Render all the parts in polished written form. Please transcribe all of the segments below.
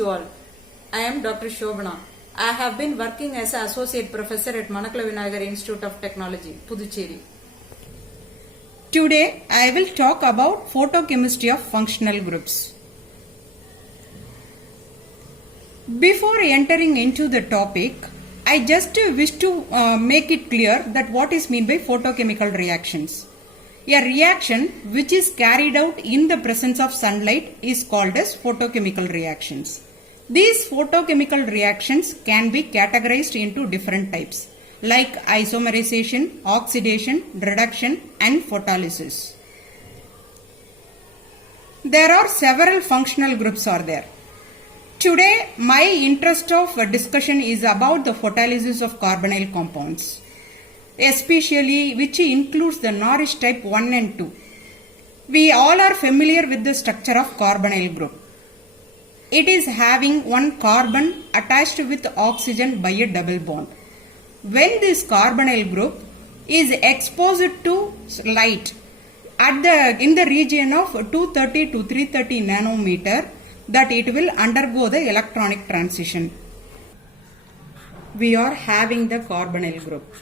to all. I am Dr. Shobana. I have been working as an associate professor at Manakala Vinayagar Institute of Technology, Puducherry. Today I will talk about photochemistry of functional groups. Before entering into the topic, I just wish to make it clear that what is meant by photochemical reactions. A reaction which is carried out in the presence of sunlight is called as photochemical reactions. These photochemical reactions can be categorized into different types like isomerization, oxidation, reduction and photolysis. There are several functional groups are there. Today my interest of discussion is about the photolysis of carbonyl compounds, especially which includes the Norris type 1 and 2. We all are familiar with the structure of carbonyl group. It is having one carbon attached with oxygen by a double bond. When this carbonyl group is exposed to light in the region of 230 to 330 nanometer, that it will undergo the electronic transition. We are having the carbonyl group.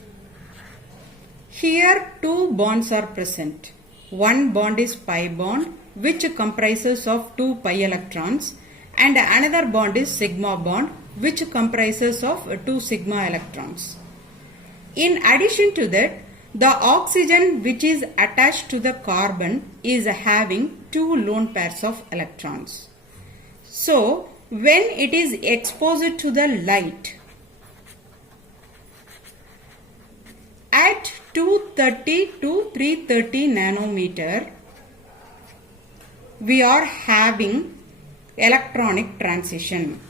Here two bonds are present. One bond is pi bond which comprises of 2 pi electrons, and another bond is sigma bond which comprises of 2 sigma electrons. In addition to that, the oxygen which is attached to the carbon is having 2 lone pairs of electrons. So when it is exposed to the light at 230 to 330 nanometer, we are having electronic transition.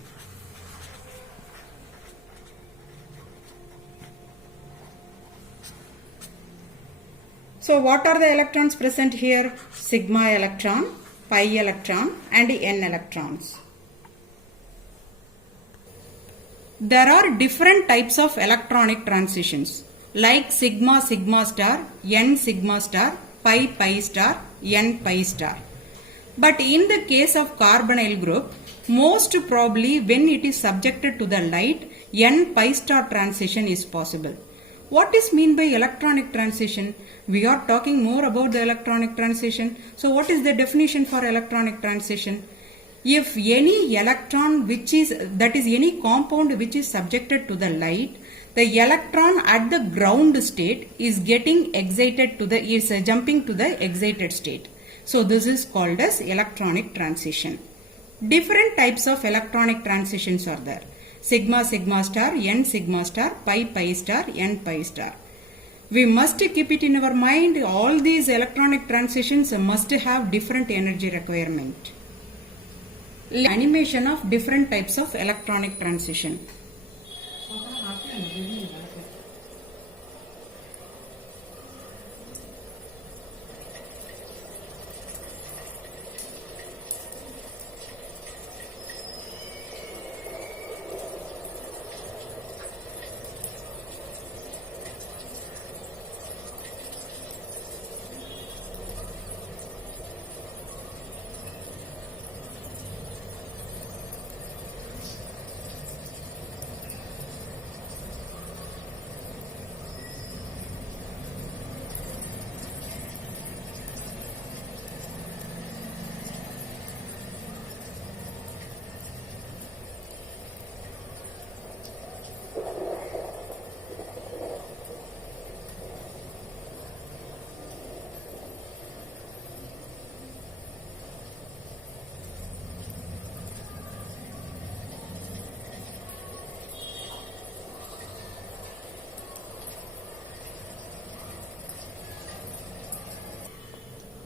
So what are the electrons present here? Sigma electron, pi electron and n electrons. There are different types of electronic transitions like sigma sigma star, n sigma star, pi pi star, n pi star. But in the case of carbonyl group, most probably when it is subjected to the light, n pi star transition is possible. What is mean by electronic transition? We are talking more about the electronic transition. So what is the definition for electronic transition? If any electron any compound which is subjected to the light, the electron at the ground state is getting excited is jumping to the excited state. So this is called as electronic transition. Different types of electronic transitions are there. Sigma sigma star, n sigma star, pi pi star, n pi star. We must keep it in our mind, all these electronic transitions must have different energy requirement. Animation of different types of electronic transition.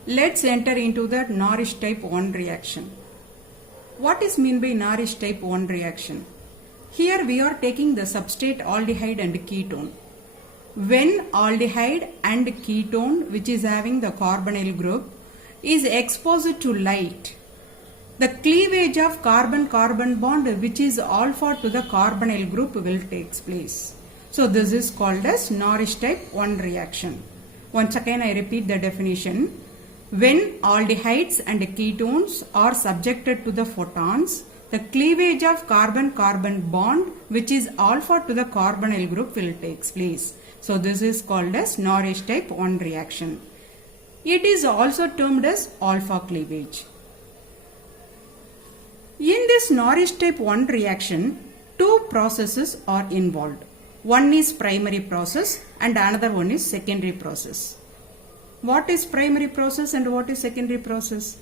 Let's enter into the Norris type 1 reaction. What is mean by Norris type 1 reaction? Here we are taking the substrate aldehyde and ketone. When aldehyde and ketone, which is having the carbonyl group, is exposed to light, the cleavage of carbon-carbon bond, which is alpha to the carbonyl group, will take place. So this is called as Norris type 1 reaction. Once again I repeat the definition. When aldehydes and ketones are subjected to the photons, the cleavage of carbon-carbon bond, which is alpha to the carbonyl group, will take place. So this is called as Norris type 1 reaction. It is also termed as alpha cleavage. In this Norris type 1 reaction, two processes are involved. One is primary process and another one is secondary process. What is primary process and what is secondary process?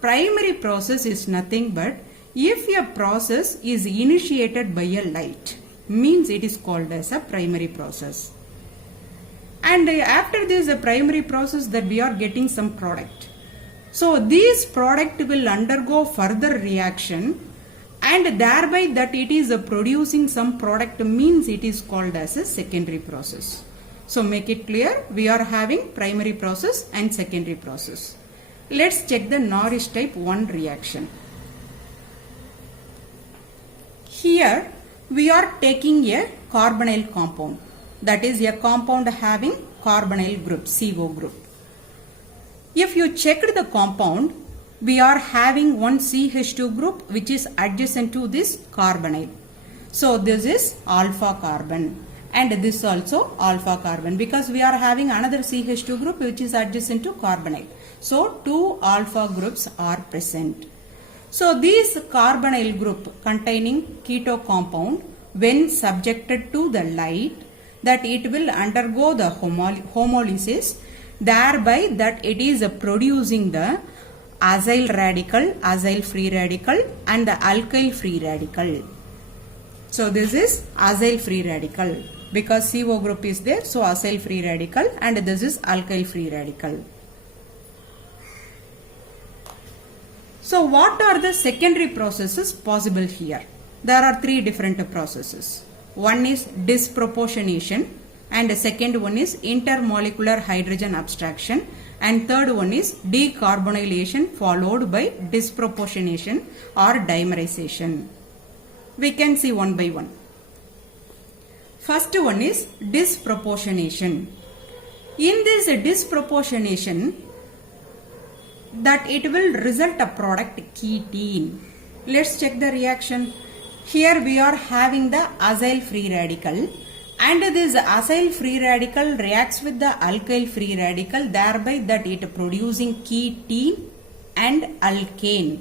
Primary process is nothing but if a process is initiated by a light, means it is called as a primary process. And after this primary process, that we are getting some product. So this product will undergo further reaction, and thereby that it is producing some product, means it is called as a secondary process. So make it clear, we are having primary process and secondary process. Let's check the Norris type 1 reaction. Here we are taking a carbonyl compound, that is a compound having carbonyl group, CO group. If you checked the compound, we are having one CH2 group which is adjacent to this carbonyl. So this is alpha carbon, and this also alpha carbon, because we are having another CH2 group which is adjacent to carbonyl. So two alpha groups are present. So this carbonyl group containing keto compound, when subjected to the light, that it will undergo the homolysis, thereby that it is producing the acyl radical, acyl free radical, and the alkyl free radical. So this is acyl free radical, because CO group is there, so acyl free radical, and this is alkyl free radical. So what are the secondary processes possible here? There are three different processes. One is disproportionation, and the second one is intermolecular hydrogen abstraction, and third one is decarbonylation followed by disproportionation or dimerization. We can see one by one. First one is disproportionation. In this disproportionation, that it will result a product ketene. Let's check the reaction. Here we are having the acyl free radical, and this acyl free radical reacts with the alkyl free radical, thereby that it producing ketene and alkane.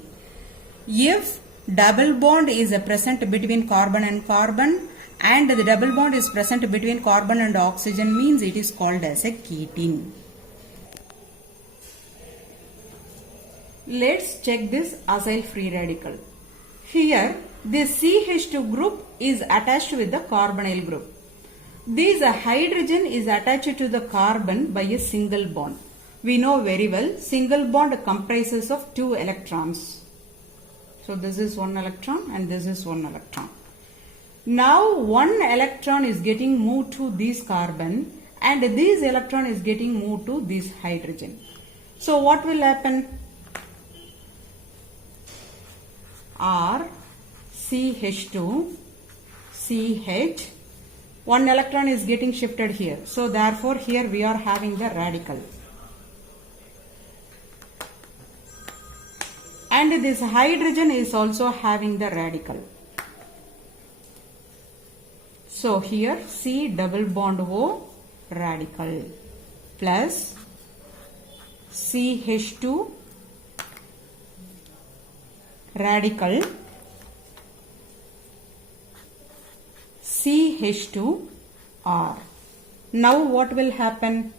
If double bond is present between carbon and carbon, and the double bond is present between carbon and oxygen, means it is called as a ketene. Let's check this acyl free radical. Here this CH2 group is attached with the carbonyl group. This hydrogen is attached to the carbon by a single bond. We know very well, single bond comprises of two electrons. So this is one electron and this is one electron. Now one electron is getting moved to this carbon, and this electron is getting moved to this hydrogen. So what will happen? R CH2 CH, one electron is getting shifted here. So therefore here we are having the radical. And this hydrogen is also having the radical. So here C double bond O radical plus CH2 radical CH2R. Now what will happen?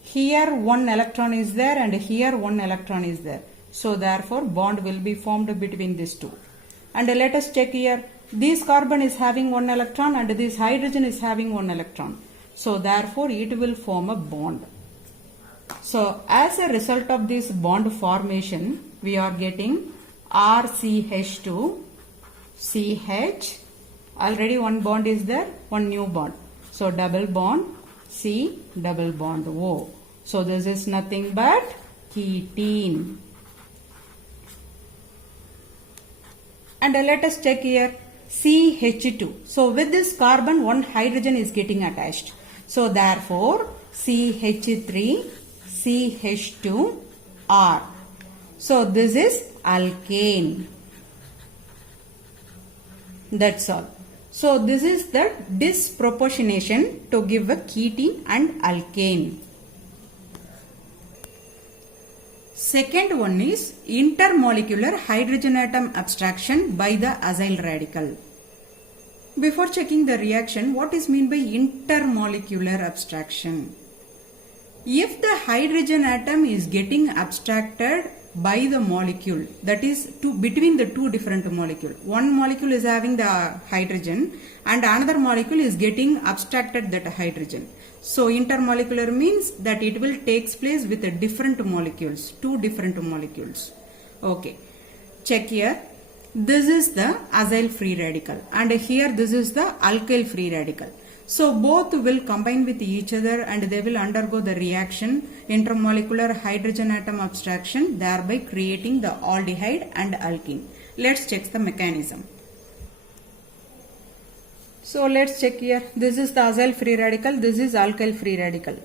Here one electron is there and here one electron is there. So therefore bond will be formed between these two. And let us check here. This carbon is having one electron and this hydrogen is having one electron. So therefore it will form a bond. So as a result of this bond formation, we are getting RCH2 CH. Already one bond is there, one new bond. So double bond C double bond O. So this is nothing but ketene. And let us check here CH2. So with this carbon, one hydrogen is getting attached. So therefore CH3 CH2R. So this is alkane. That's all. So this is the disproportionation to give a ketene and alkane. Second one is intermolecular hydrogen atom abstraction by the acyl radical. Before checking the reaction, what is meant by intermolecular abstraction? If the hydrogen atom is getting abstracted by the molecule, that is between the two different molecules. One molecule is having the hydrogen and another molecule is getting abstracted that hydrogen. So intermolecular means that it will takes place with a different molecules, two different molecules. Okay, check here. This is the acyl free radical and here this is the alkyl free radical. So both will combine with each other and they will undergo the reaction intermolecular hydrogen atom abstraction, thereby creating the aldehyde and alkene. Let's check the mechanism. So let's check here. This is the acyl free radical, this is alkyl free radical.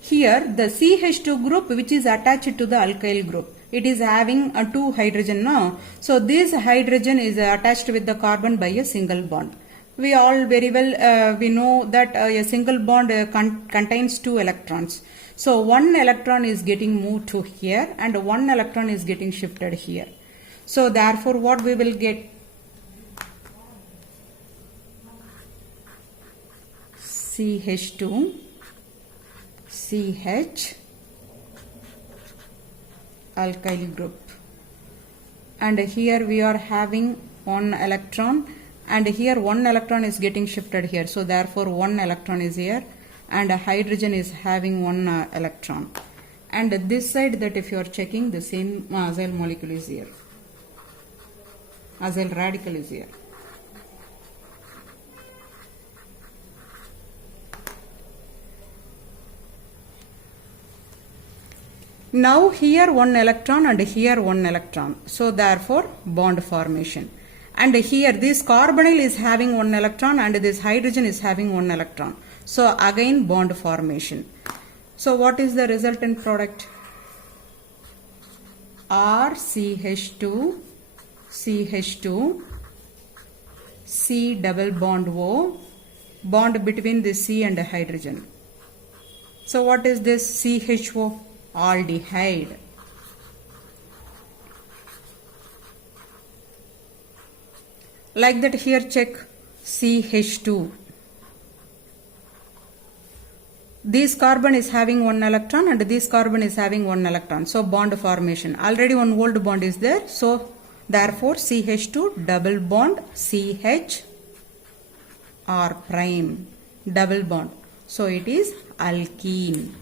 Here the CH2 group which is attached to the alkyl group, it is having a 2 hydrogen now. So this hydrogen is attached with the carbon by a single bond. We all very well we know that a single bond contains 2 electrons. So 1 electron is getting moved to here and 1 electron is getting shifted here. So therefore what we will get? CH2 CH alkyl group, and here we are having 1 electron and here 1 electron is getting shifted here, so therefore 1 electron is here and hydrogen is having 1 electron, and this side that if you are checking the same acyl molecule is here, acyl radical is here. Now here 1 electron and here 1 electron. So therefore bond formation. And here this carbonyl is having 1 electron and this hydrogen is having 1 electron. So again bond formation. So what is the resultant product? RCH2 CH2 C double bond O, bond between the C and the hydrogen. So what is this CHO? Aldehyde. Like that here check CH2. This carbon is having 1 electron and this carbon is having 1 electron. So bond formation. Already 1 old bond is there. So therefore CH2 double bond CH R prime double bond. So it is alkene.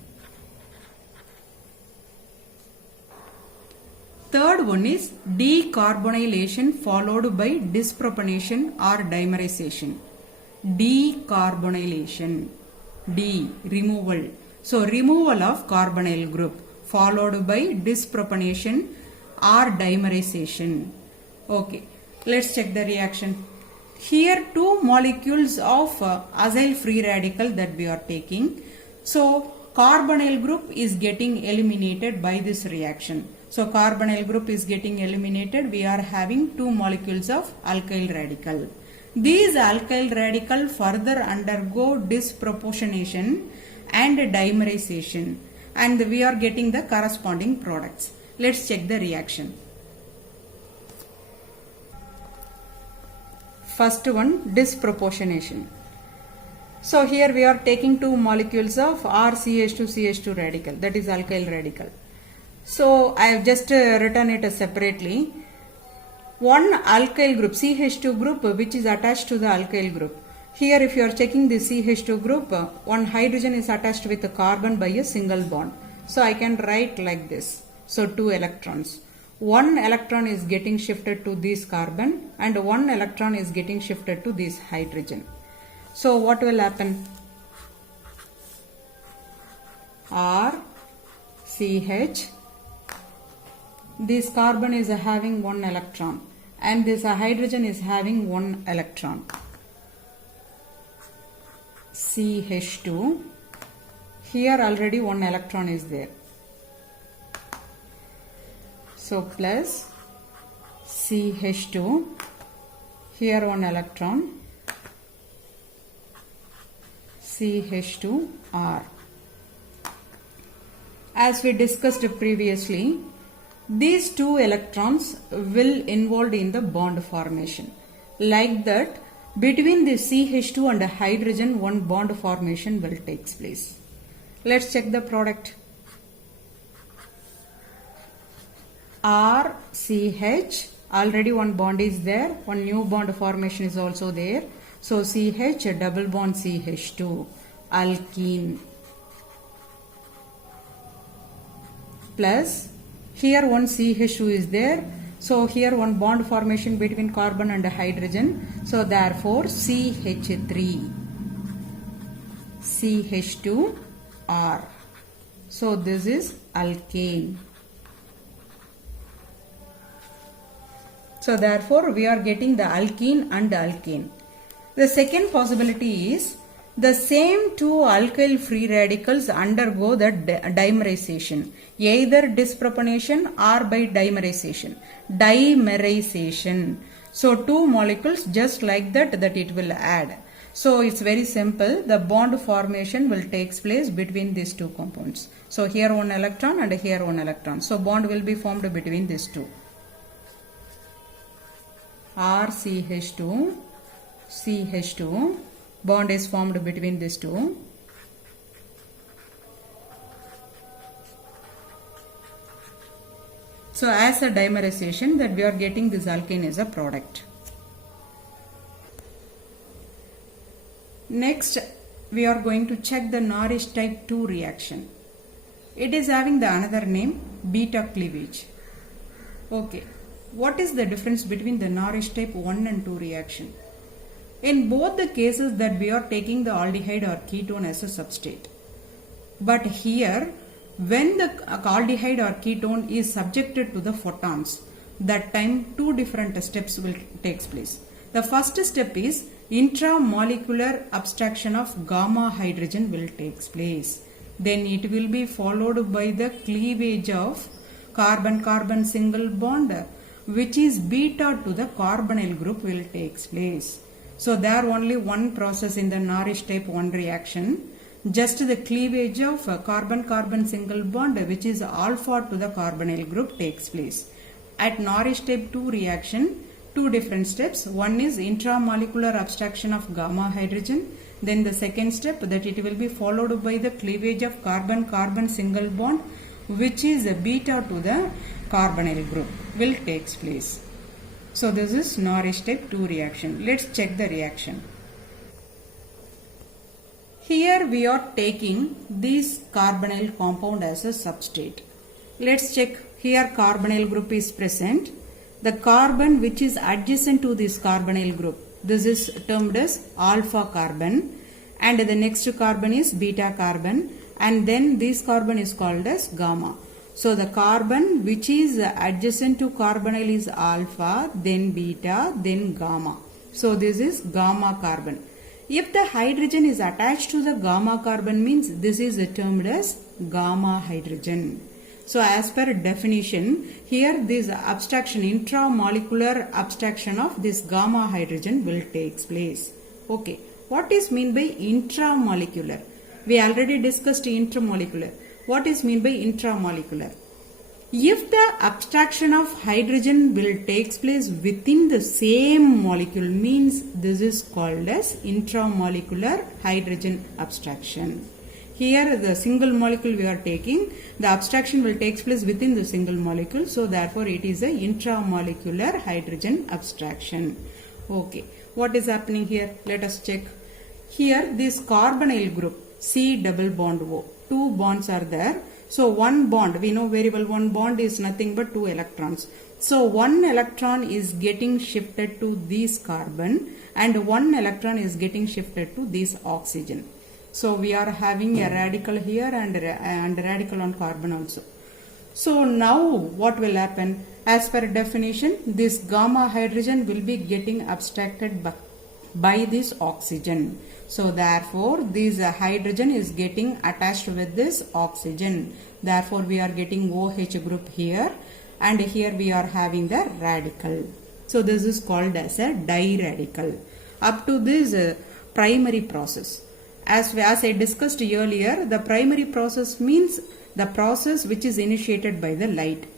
Third one is decarbonylation followed by dispropanation or dimerization. Decarbonylation. D. Removal. So removal of carbonyl group followed by dispropanation or dimerization. Okay. Let's check the reaction. Here 2 molecules of acyl free radical that we are taking. So carbonyl group is getting eliminated by this reaction. So carbonyl group is getting eliminated. We are having 2 molecules of alkyl radical. These alkyl radical further undergo disproportionation and dimerization, and we are getting the corresponding products. Let's check the reaction. First one, disproportionation. So here we are taking 2 molecules of RCH2CH2 radical, that is alkyl radical. So I have just written it separately. One alkyl group, CH2 group, which is attached to the alkyl group. Here if you are checking the CH2 group, 1 hydrogen is attached with a carbon by a single bond. So I can write like this. So 2 electrons. 1 electron is getting shifted to this carbon and 1 electron is getting shifted to this hydrogen. So what will happen? R, CH, this carbon is having 1 electron and this hydrogen is having 1 electron. CH2, here already 1 electron is there. So plus CH2, Here one electron, CH2R. As we discussed previously, these two electrons will involved in the bond formation. Like that, between the CH2 and the hydrogen, one bond formation will take place. Let's check the product. RCH, already one bond is there, one new bond formation is also there. So CH double bond CH2, alkene, plus here one CH2 is there. So here one bond formation between carbon and hydrogen. So therefore CH3, CH2R. So this is alkane. So therefore we are getting the alkene and alkane. The second possibility is the same two alkyl free radicals undergo the dimerization, either dispropanation or by dimerization. So two molecules just like that it will add. So it's very simple. The bond formation will take place between these two compounds. So here one electron and here one electron. So bond will be formed between these two. RCH2, CH2, bond is formed between these two. So as a dimerization, that we are getting this alkane as a product. Next, we are going to check the Norris type 2 reaction. It is having the another name, beta cleavage. Okay. What is the difference between the Norris type 1 and 2 reaction? In both the cases that we are taking the aldehyde or ketone as a substrate. But here, when the aldehyde or ketone is subjected to the photons, that time two different steps will take place. The first step is intramolecular abstraction of gamma hydrogen will take place. Then it will be followed by the cleavage of carbon-carbon single bond, which is beta to the carbonyl group will take place. So there only one process in the Norris type 1 reaction, just the cleavage of carbon-carbon single bond, which is alpha to the carbonyl group, takes place. At Norris type 2 reaction, two different steps. One is intramolecular abstraction of gamma hydrogen. Then the second step, that it will be followed by the cleavage of carbon-carbon single bond, which is a beta to the carbonyl group, will takes place. So this is Norris type 2 reaction. Let's check the reaction. Here we are taking this carbonyl compound as a substrate. Let's check. Here carbonyl group is present. The carbon which is adjacent to this carbonyl group, this is termed as alpha carbon, and the next carbon is beta carbon, and then this carbon is called as gamma. So the carbon which is adjacent to carbonyl is alpha, then beta, then gamma. So this is gamma carbon. If the hydrogen is attached to the gamma carbon, means this is termed as gamma hydrogen. So as per definition, here this abstraction, intramolecular abstraction of this gamma hydrogen will take place. Okay, what is mean by intramolecular? We already discussed intermolecular. What is mean by intramolecular? If the abstraction of hydrogen will take place within the same molecule, means this is called as intramolecular hydrogen abstraction. Here the single molecule we are taking, the abstraction will take place within the single molecule. So therefore it is a intramolecular hydrogen abstraction. Okay, what is happening here? Let us check. Here this carbonyl group, C double bond O, two bonds are there. So one bond, we know very well, one bond is nothing but two electrons. So one electron is getting shifted to this carbon and one electron is getting shifted to this oxygen. So we are having a radical here and radical on carbon also. So now what will happen? As per definition, this gamma hydrogen will be getting abstracted by this oxygen. So therefore this hydrogen is getting attached with this oxygen. Therefore we are getting OH group here, and here we are having the radical. So this is called as a diradical. Up to this primary process. As I discussed earlier, the primary process means the process which is initiated by the light.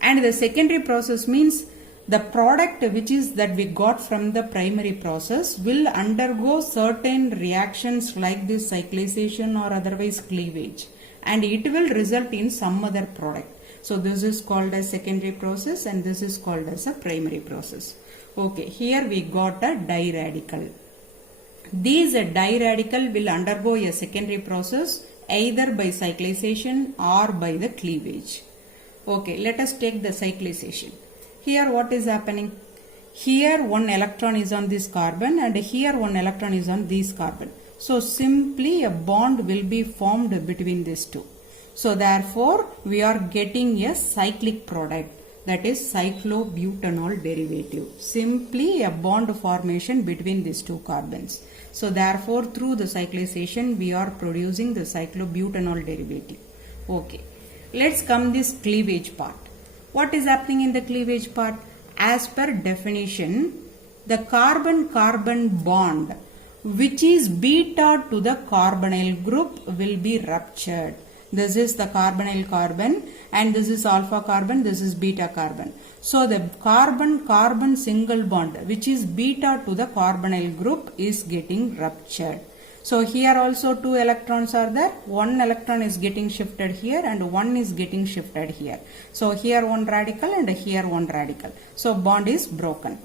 And the secondary process means the product which is that we got from the primary process will undergo certain reactions like this cyclization or otherwise cleavage, and it will result in some other product. So this is called as secondary process and this is called as a primary process. Okay, here we got a diradical. These diradical will undergo a secondary process either by cyclization or by the cleavage. Okay, let us take the cyclization. Here what is happening? Here one electron is on this carbon and here one electron is on this carbon. So simply a bond will be formed between these two. So therefore we are getting a cyclic product, that is cyclobutanol derivative. Simply a bond formation between these two carbons. So therefore through the cyclization we are producing the cyclobutanol derivative. Okay. Let's come this cleavage part. What is happening in the cleavage part? As per definition, the carbon-carbon bond which is beta to the carbonyl group will be ruptured. This is the carbonyl carbon and this is alpha carbon, this is beta carbon. So the carbon-carbon single bond which is beta to the carbonyl group is getting ruptured. So here also two electrons are there. One electron is getting shifted here and one is getting shifted here. So here one radical and here one radical. So bond is broken.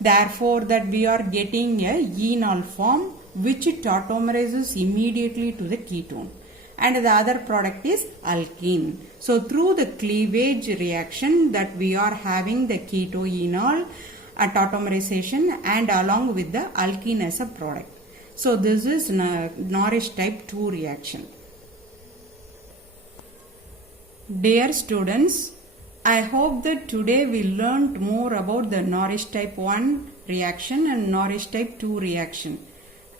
Therefore that we are getting a enol form which tautomerizes immediately to the ketone. And the other product is alkene. So through the cleavage reaction that we are having the ketoenol tautomerization and along with the alkene as a product. So this is Norris type 2 reaction. Dear students, I hope that today we learnt more about the Norris type 1 reaction and Norris type 2 reaction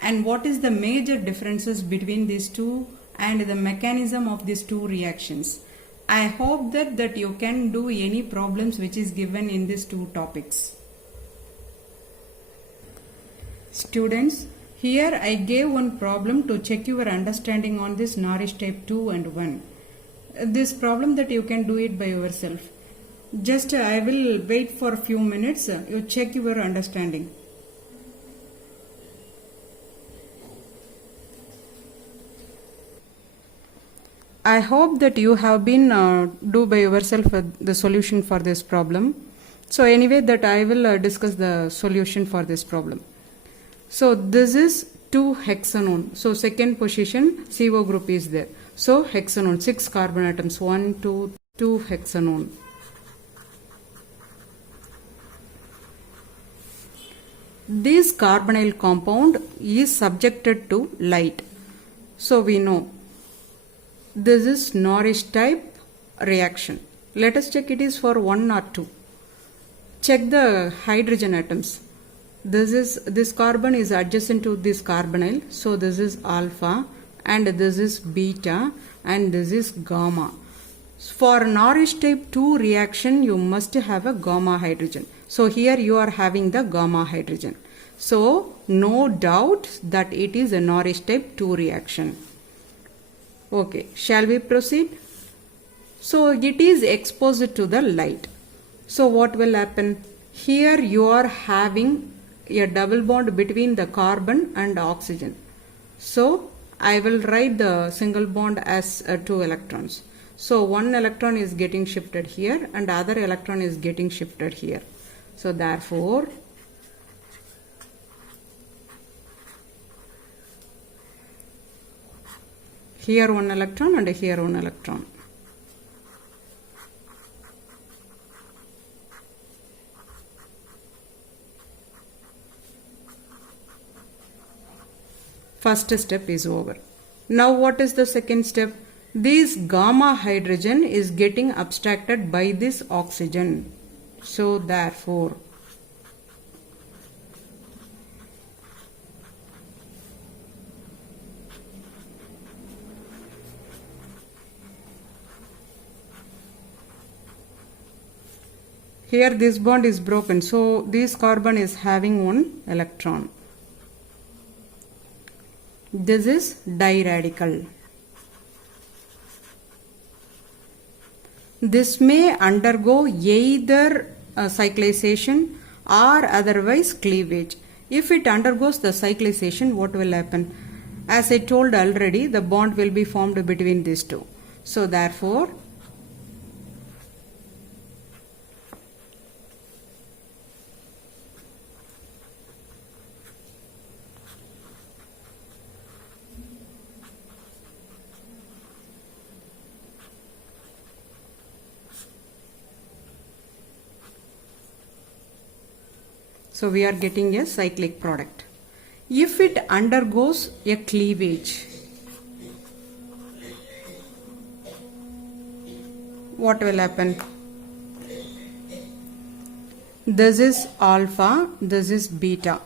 and what is the major differences between these two and the mechanism of these two reactions. I hope that you can do any problems which is given in these two topics. Students, here I gave one problem to check your understanding on this Norris type 2 and 1. This problem that you can do it by yourself. Just I will wait for a few minutes. You check your understanding. I hope that you have been do by yourself the solution for this problem. So anyway that I will discuss the solution for this problem. So this is 2-hexanone. So second position CO group is there. So hexanone, 6 carbon atoms, 1, 2, 2-hexanone. This carbonyl compound is subjected to light. So we know this is Norris type reaction. Let us check it is for 1 or 2. Check the hydrogen atoms. This carbon is adjacent to this carbonyl. So this is alpha and this is beta and this is gamma. For Norris type 2 reaction you must have a gamma hydrogen. So here you are having the gamma hydrogen. So no doubt that it is a Norris type 2 reaction. Okay, shall we proceed? So it is exposed to the light. So what will happen? Here you are having a double bond between the carbon and oxygen. So I will write the single bond as 2 electrons. So one electron is getting shifted here and other electron is getting shifted here. So therefore here one electron and here one electron. First step is over. Now what is the second step? This gamma hydrogen is getting abstracted by this oxygen. So therefore Here this bond is broken, so this carbon is having one electron. This is diradical. This may undergo either cyclization or otherwise cleavage. If it undergoes the cyclization, what will happen? As I told already, the bond will be formed between these two. So therefore, we are getting a cyclic product. If it undergoes a cleavage, what will happen? This is alpha, this is beta.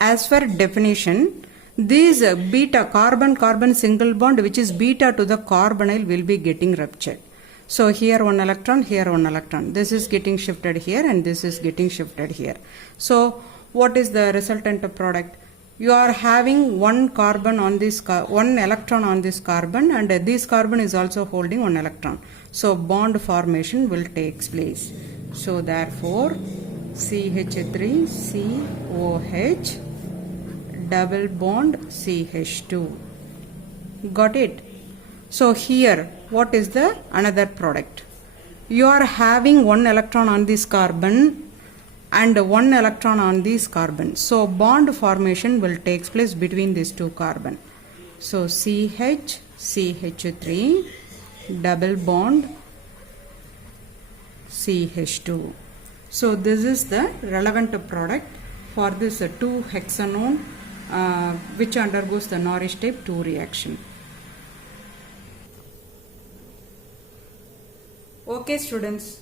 As per definition, this beta carbon-carbon single bond, which is beta to the carbonyl, will be getting ruptured. So here one electron, here one electron. This is getting shifted here and this is getting shifted here. So what is the resultant product? You are having one carbon on this, one electron on this carbon, and this carbon is also holding one electron. So bond formation will take place. So therefore CH3COH double bond CH2. Got it? So here what is the another product? You are having one electron on this carbon and one electron on this carbon. So bond formation will take place between these two carbon. So CH, CH3 double bond CH2. So this is the relevant product for this 2-hexanone which undergoes the Norris type 2 reaction. Okay students,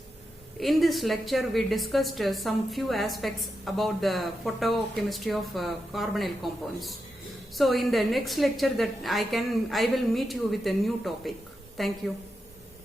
in this lecture we discussed some few aspects about the photochemistry of carbonyl compounds. So in the next lecture that I will meet you with a new topic. Thank you.